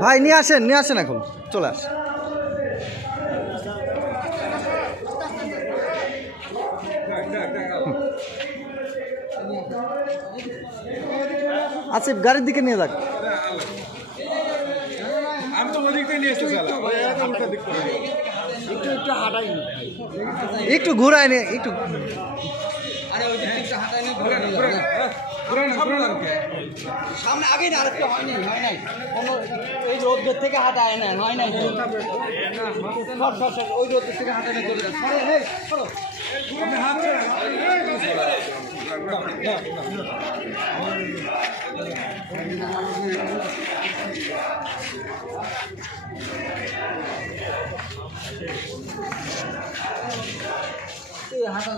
ভাই নিয়ে আসেন এখন চলে আসেন। আসিফ গাড়ির দিকে নিয়ে যাক। আমি তো ওদিক থেকে নিয়ে এসেছি একটু হাঁটাই একটু ঘুরাই নে একটু। সামনে আগেই না আরেকটা হয় নাই কোনো এই রোদের থেকে হাঁটায় না হয় নাই ওই রোদের থেকে হাঁটায় না চলো হাঁটা